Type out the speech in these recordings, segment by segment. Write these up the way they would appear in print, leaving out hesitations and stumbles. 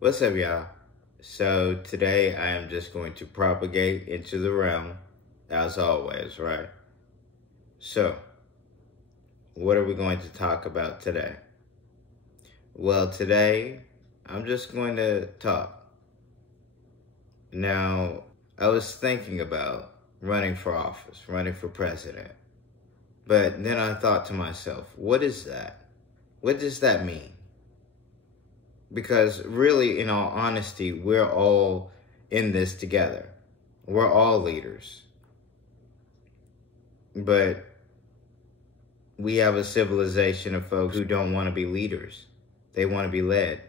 What's up, y'all? So today I am just going to propagate into the realm, as always, right? So, what are we going to talk about today? Well, today I'm just going to talk. Now, I was thinking about running for office, running for president. But then I thought to myself, what is that? What does that mean? Because really, in all honesty, we're all in this together. We're all leaders. But we have a civilization of folks who don't want to be leaders. They want to be led.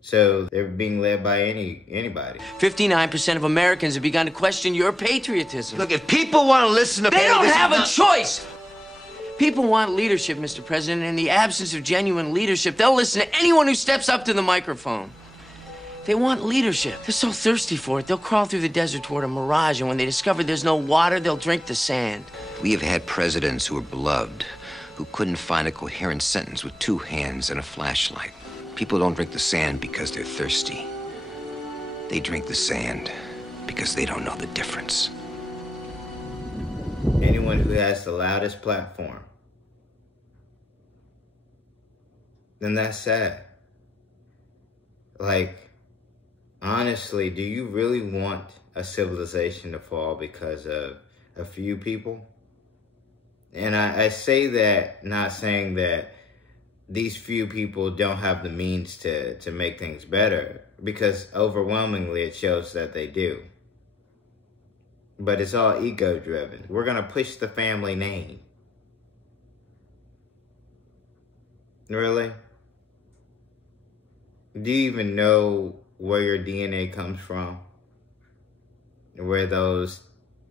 So they're being led by anybody. 59% of Americans have begun to question your patriotism. Look, if people want to listen to They don't have a choice! People want leadership, Mr. President. In the absence of genuine leadership, they'll listen to anyone who steps up to the microphone. They want leadership. They're so thirsty for it, they'll crawl through the desert toward a mirage, and when they discover there's no water, they'll drink the sand. We have had presidents who were beloved, who couldn't find a coherent sentence with two hands and a flashlight. People don't drink the sand because they're thirsty. They drink the sand because they don't know the difference. Anyone who has the loudest platform, then that's sad. Like, honestly, do you really want a civilization to fall because of a few people? And I say that not saying that these few people don't have the means to make things better, because overwhelmingly it shows that they do. But it's all ego-driven. We're going to push the family name. Really? Do you even know where your DNA comes from? Where those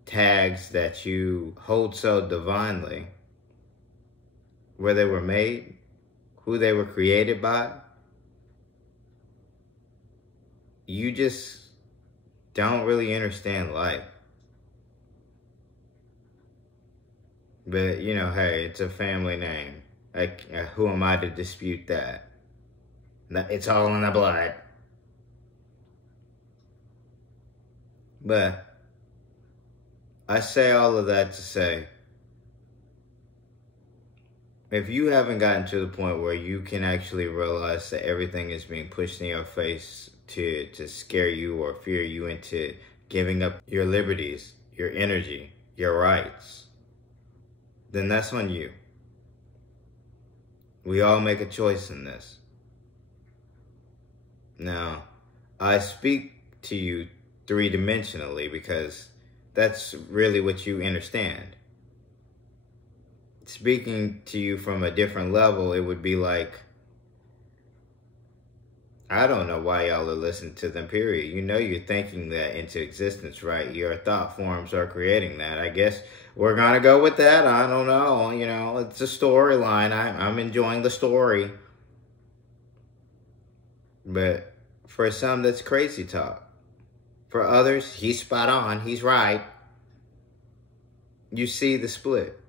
tags that you hold so divinely, where they were made, who they were created by? You just don't really understand life. But, you know, hey, it's a family name. Like, who am I to dispute that? It's all in the blood. But I say all of that to say, if you haven't gotten to the point where you can actually realize that everything is being pushed in your face to scare you or fear you into giving up your liberties, your energy, your rights, then that's on you. We all make a choice in this. Now, I speak to you three-dimensionally because that's really what you understand. Speaking to you from a different level, it would be like, I don't know why y'all are listening to them, period. You know you're thinking that into existence, right? Your thought forms are creating that. I guess we're going to go with that. I don't know. You know, it's a storyline. I'm enjoying the story. But for some, that's crazy talk. For others, he's spot on. He's right. You see the split.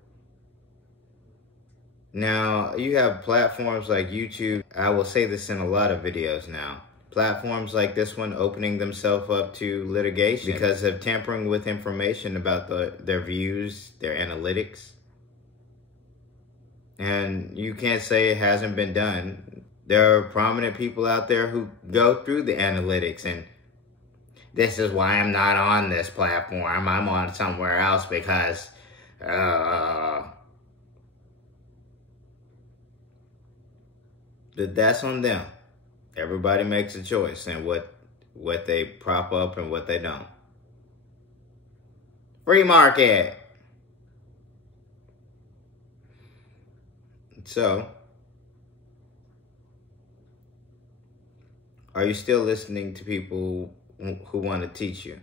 Now, you have platforms like YouTube. I will say this in a lot of videos now. Platforms like this one opening themselves up to litigation because of tampering with information about their views, their analytics. And you can't say it hasn't been done. There are prominent people out there who go through the analytics and this is why I'm not on this platform. I'm on somewhere else because but that's on them. Everybody makes a choice in what they prop up and what they don't. Free market. So, are you still listening to people who want to teach you?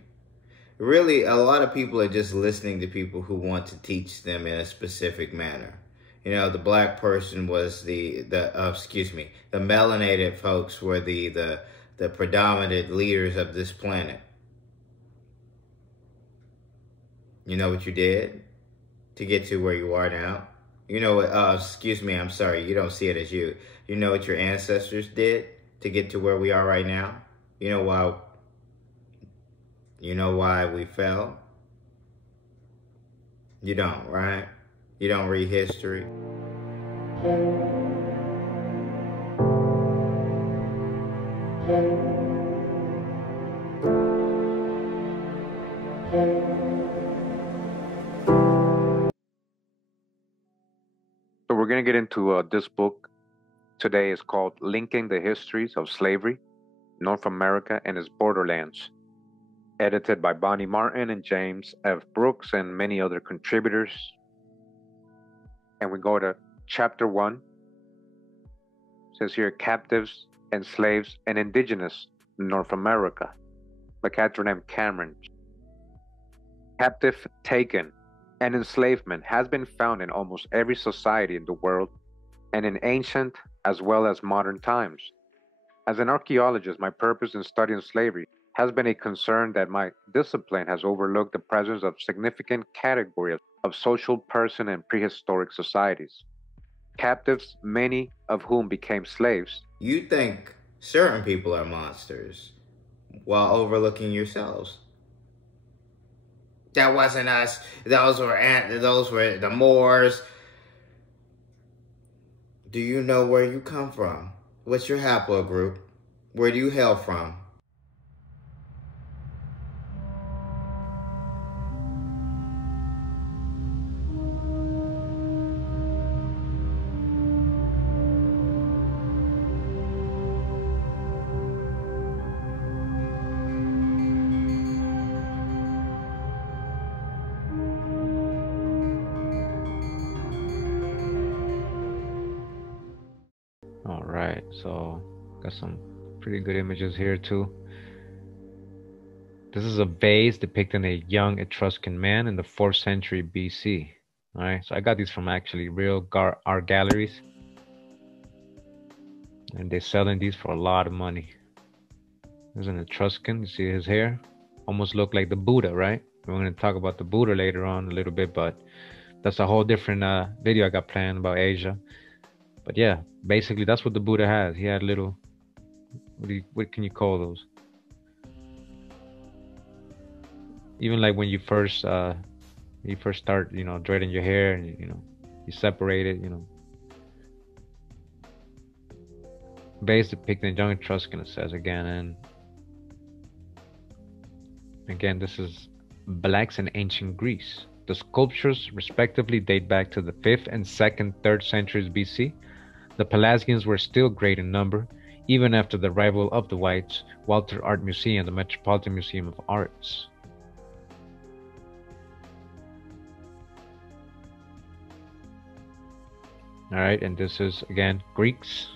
Really, a lot of people are just listening to people who want to teach them in a specific manner. You know, the black person was the melanated folks were the predominant leaders of this planet. You know what you did to get to where you are now? You know what, I'm sorry, you don't see it as you. You know what your ancestors did to get to where we are right now? You know why we fell? You don't, right? You don't read history. So we're going to get into this book today. Is called Linking the Histories of Slavery, North America and its Borderlands, edited by Bonnie Martin and James F. Brooks and many other contributors. And we go to chapter 1. It says here, Captives and Slaves and Indigenous North America, by Catherine M. Cameron. Captive taken and enslavement has been found in almost every society in the world, and in ancient as well as modern times. As an archaeologist, my purpose in studying slavery has been a concern that my discipline has overlooked the presence of significant categories of social person in prehistoric societies. Captives, many of whom became slaves. You think certain people are monsters while overlooking yourselves. That wasn't us. Those were the Moors. Do you know where you come from? What's your haplogroup? Where do you hail from? All right, so got some pretty good images here too. This is a vase depicting a young Etruscan man in the 4th century BC. All right, so I got these from actually real art galleries, and they're selling these for a lot of money. There's an Etruscan. You see his hair? Almost look like the Buddha, right? We're going to talk about the Buddha later on a little bit, but that's a whole different video I got planned about Asia. But yeah, basically that's what the Buddha has. He had little, what can you call those? Even like when you first start, dreading your hair, and you separate it, Vase depicting young Etruscan, it says again, and again, this is blacks in ancient Greece. The sculptures respectively date back to the 5th and 2nd, 3rd centuries BC. The Pelasgians were still great in number, even after the arrival of the whites, Walter Art Museum, the Metropolitan Museum of Arts. All right, and this is, again, Greeks.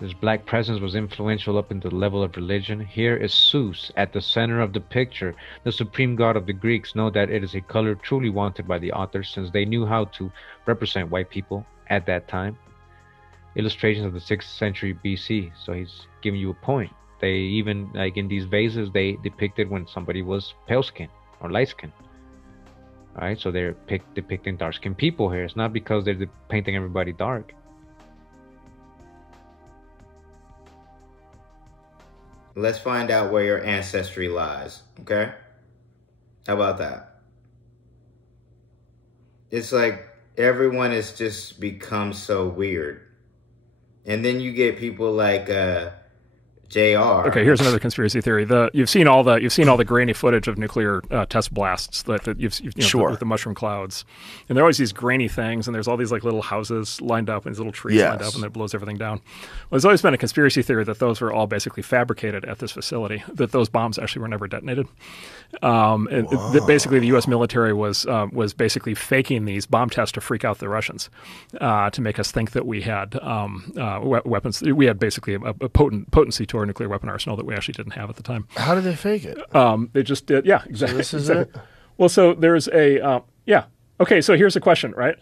This black presence was influential up into the level of religion. Here is Zeus at the center of the picture, the supreme god of the Greeks. Know that it is a color truly wanted by the authors, since they knew how to represent white people at that time. Illustrations of the 6th century BC. So he's giving you a point. They even, like in these vases, they depicted when somebody was pale skin or light skin. All right, so they're depicting dark skinned people here. It's not because they're painting everybody dark. Let's find out where your ancestry lies, okay? How about that? It's like everyone has just become so weird. And then you get people like JR. Okay, here's another conspiracy theory. You've seen all the grainy footage of nuclear test blasts that Sure. with the mushroom clouds, and there are always these grainy things, and there's all these like little houses lined up and these little trees lined up, and it blows everything down. Well, there's always been a conspiracy theory that those were all basically fabricated at this facility, that those bombs actually were never detonated. Basically, the U.S. military was basically faking these bomb tests to freak out the Russians, to make us think that we had weapons. We had basically a potency to our nuclear weapon arsenal that we actually didn't have at the time. How did they fake it? They just did. Yeah, exactly. So this is exactly. it? Well, so there's a yeah. Okay, so here's a question, right?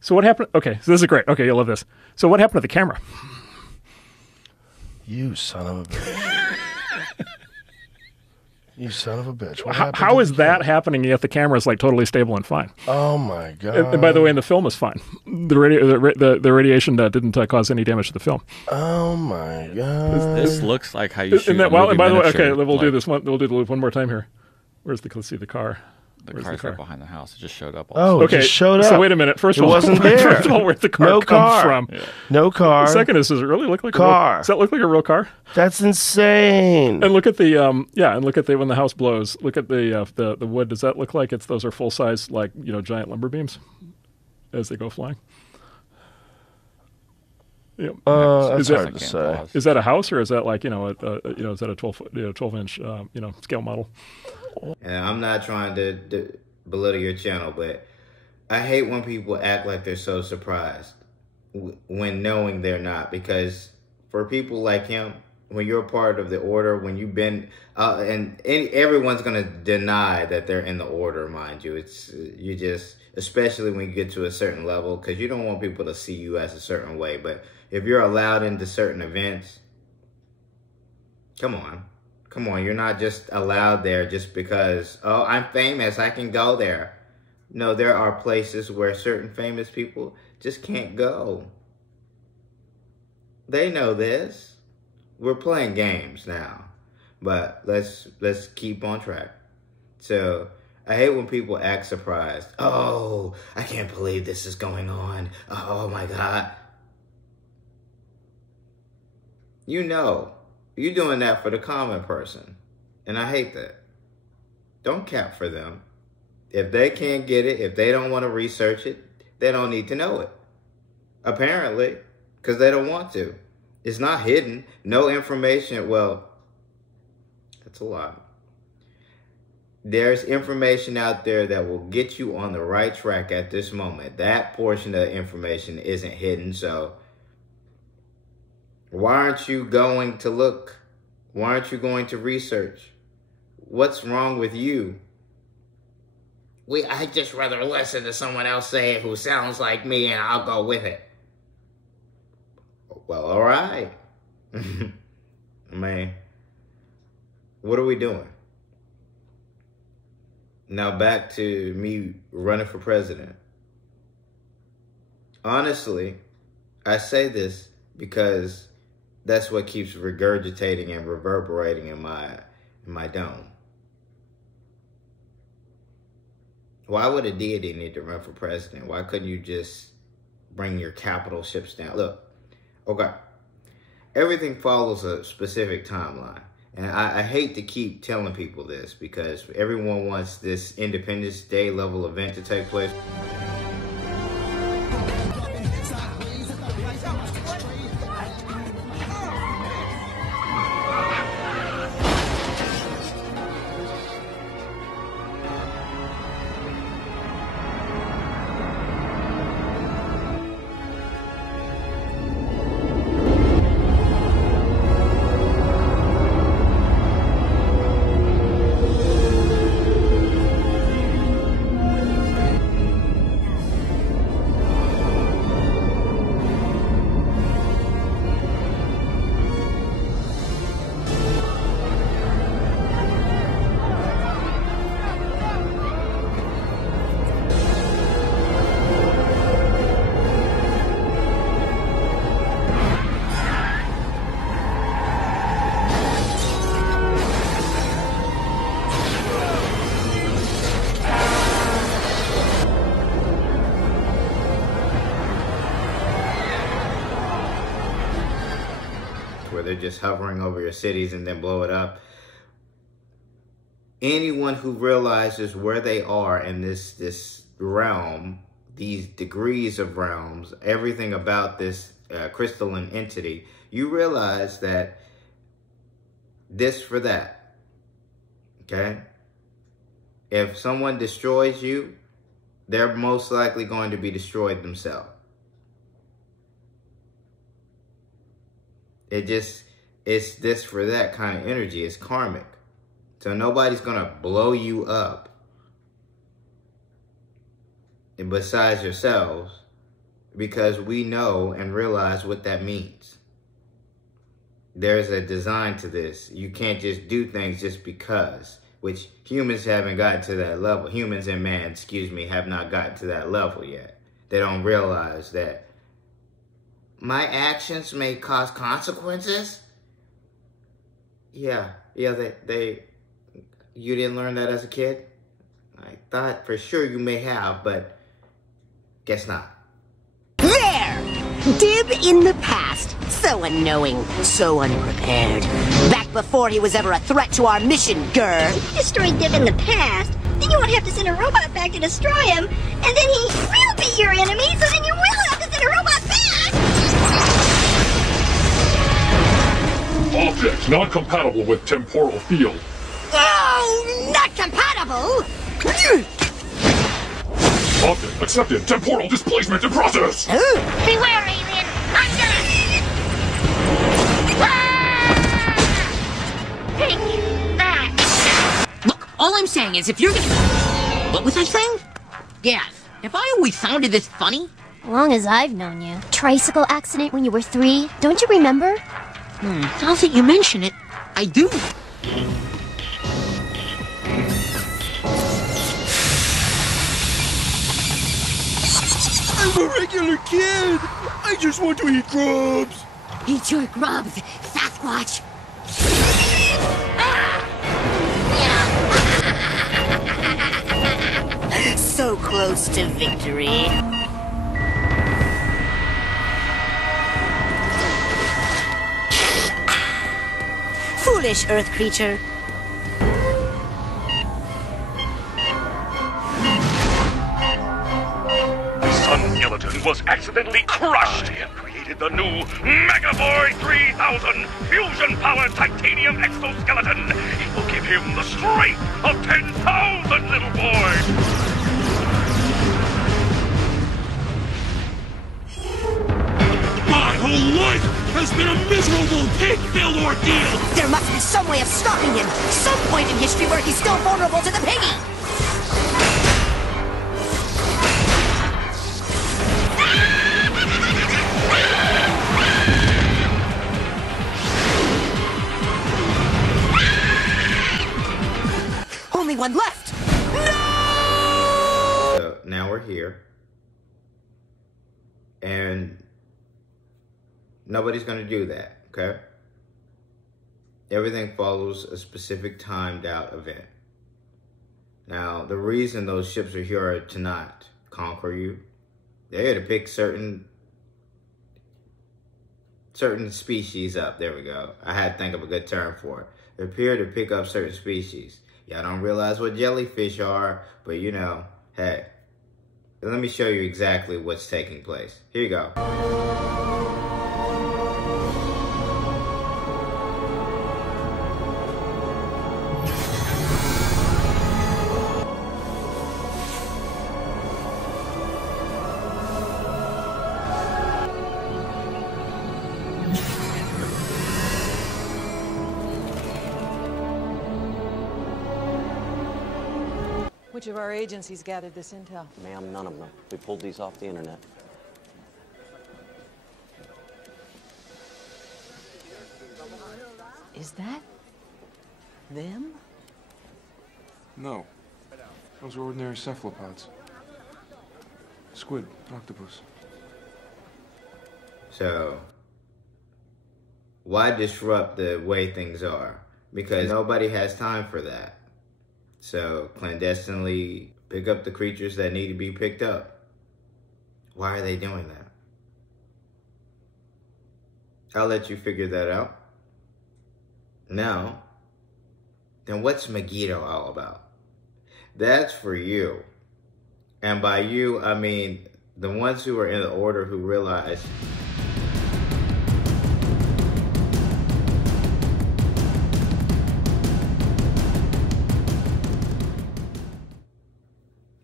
So what happened? Okay, so this is great. Okay, you'll love this. So what happened to the camera? You son of a bitch. You son of a bitch. How is that happening yet the camera is like totally stable and fine? Oh my God. And by the way, and the film is fine. The radiation didn't cause any damage to the film. Oh my God. This looks like how you shoot a and by the way, miniature, okay, we'll do like, this one. We'll do the loop one more time here. Let's see the car. The Where's car's the right car? behind the house. It just showed up. Oh, Also. it just showed up. So wait a minute. First of It all, wasn't there. First of all, where'd the car No come car. from? Yeah. No car. Second is, does it really look like Car. does that look like a real car? That's insane. And look at the and look at when the house blows. Look at the wood. Does that look like those are full size giant lumber beams as they go flying? Yeah. That's is hard to say. Is that a house or is that like is that a 12-inch scale model? And I'm not trying to belittle your channel, but I hate when people act like they're so surprised when knowing they're not. Because for people like him, when you're a part of the order, when you've been, everyone's going to deny that they're in the order, mind you. You just, especially when you get to a certain level, because you don't want people to see you as a certain way. But if you're allowed into certain events, come on. Come on, you're not just allowed there just because, oh, I'm famous, I can go there. No, there are places where certain famous people just can't go. They know this. We're playing games now, but let's keep on track. So I hate when people act surprised. Oh, I can't believe this is going on. Oh my God. You know. You're doing that for the common person. And I hate that. Don't cap for them. If they can't get it, if they don't want to research it, they don't need to know it. Apparently, because they don't want to. It's not hidden. No information. Well, that's a lot. There's information out there that will get you on the right track at this moment. That portion of the information isn't hidden, so why aren't you going to look? Why aren't you going to research? What's wrong with you? I'd just rather listen to someone else say it who sounds like me and I'll go with it. Well, all right. Man, what are we doing? Now back to me running for president. Honestly, I say this because that's what keeps regurgitating and reverberating in my dome. Why would a deity need to run for president? Why couldn't you just bring your capital ships down? Look, okay, everything follows a specific timeline. And I hate to keep telling people this because everyone wants this Independence Day level event to take place. Where they're just hovering over your cities and then blow it up. Anyone who realizes where they are in this realm, these degrees of realms, everything about this crystalline entity, you realize that this for that, okay? If someone destroys you, they're most likely going to be destroyed themselves. It's this for that kind of energy. It's karmic. So nobody's going to blow you up besides yourselves because we know and realize what that means. There's a design to this. You can't just do things just because. which humans haven't gotten to that level. Humans and man, excuse me, have not gotten to that level yet. They don't realize that my actions may cause consequences. Yeah, you didn't learn that as a kid? I thought for sure you may have, but guess not. There! Dib in the past. So unknowing, so unprepared. Back before he was ever a threat to our mission, Gur. If you destroy Dib in the past, then you won't have to send a robot back to destroy him, and then he will be your enemy, so then you will have to send a robot back! Object not compatible with temporal field. Oh, not compatible! Object accepted. Temporal displacement in process. Beware, alien! I'm gonna... Take that! Look, all I'm saying is if you're gonna... What was I saying? Yeah, have I always sounded this funny? Long as I've known you. Tricycle accident when you were 3, don't you remember? Now that you mention it, I do. I'm a regular kid. I just want to eat grubs. Eat your grubs, Sasquatch. So close to victory. Foolish Earth creature. Sun Skeleton was accidentally crushed and created the new Megaboy 3000 fusion-powered titanium exoskeleton. It will give him the strength of 10,000 little boys. My whole life has been a miserable pig-filled ordeal! There must be some way of stopping him! Some point in history where he's still vulnerable to the piggy! Only one left! No! So now we're here. And nobody's going to do that, okay? Everything follows a specific timed out event. Now, the reason those ships are here are to not conquer you. They're here to pick certain species up. There we go. I had to think of a good term for it. They're here to pick up certain species. Y'all don't realize what jellyfish are, but you know, hey. Let me show you exactly what's taking place. Here you go. Which of our agencies gathered this intel? Ma'am, none of them. We pulled these off the internet. Is that them? No. Those are ordinary cephalopods. Squid, octopus. So, why disrupt the way things are? Because nobody has time for that. So, clandestinely pick up the creatures that need to be picked up. Why are they doing that? I'll let you figure that out. Now, then what's Megiddo all about? That's for you. And by you, I mean the ones who are in the order who realize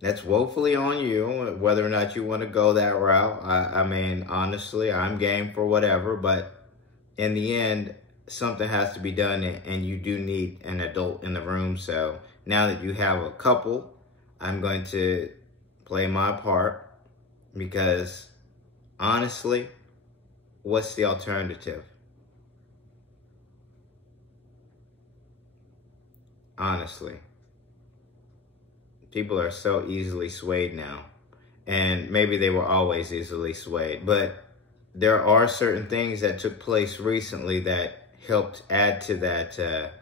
that's woefully on you, whether or not you want to go that route. I mean, honestly, I'm game for whatever, but in the end, something has to be done, and you do need an adult in the room. So now that you have a couple, I'm going to play my part, because honestly, what's the alternative? Honestly. People are so easily swayed now. And maybe they were always easily swayed. But there are certain things that took place recently that helped add to that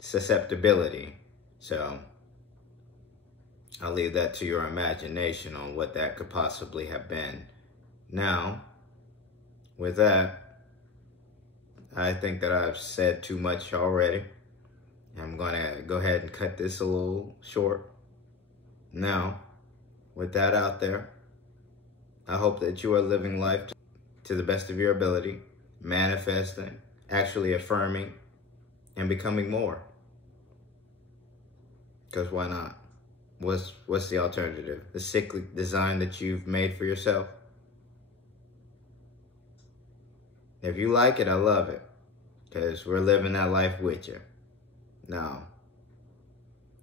susceptibility. So I'll leave that to your imagination on what that could possibly have been. Now, with that, I think that I've said too much already. I'm going to go ahead and cut this a little short. Now, with that out there, I hope that you are living life to the best of your ability, manifesting, actually affirming, and becoming more. Because why not? What's the alternative? The cyclic design that you've made for yourself? If you like it, I love it. Because we're living that life with you. Now,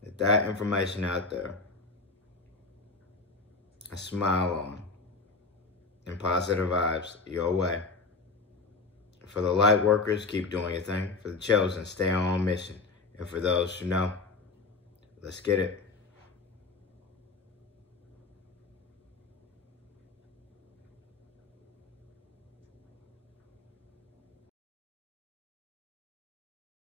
with that information out there, a smile on, and positive vibes your way. For the light workers, keep doing your thing. For the chosen, stay on mission. And for those who know, let's get it.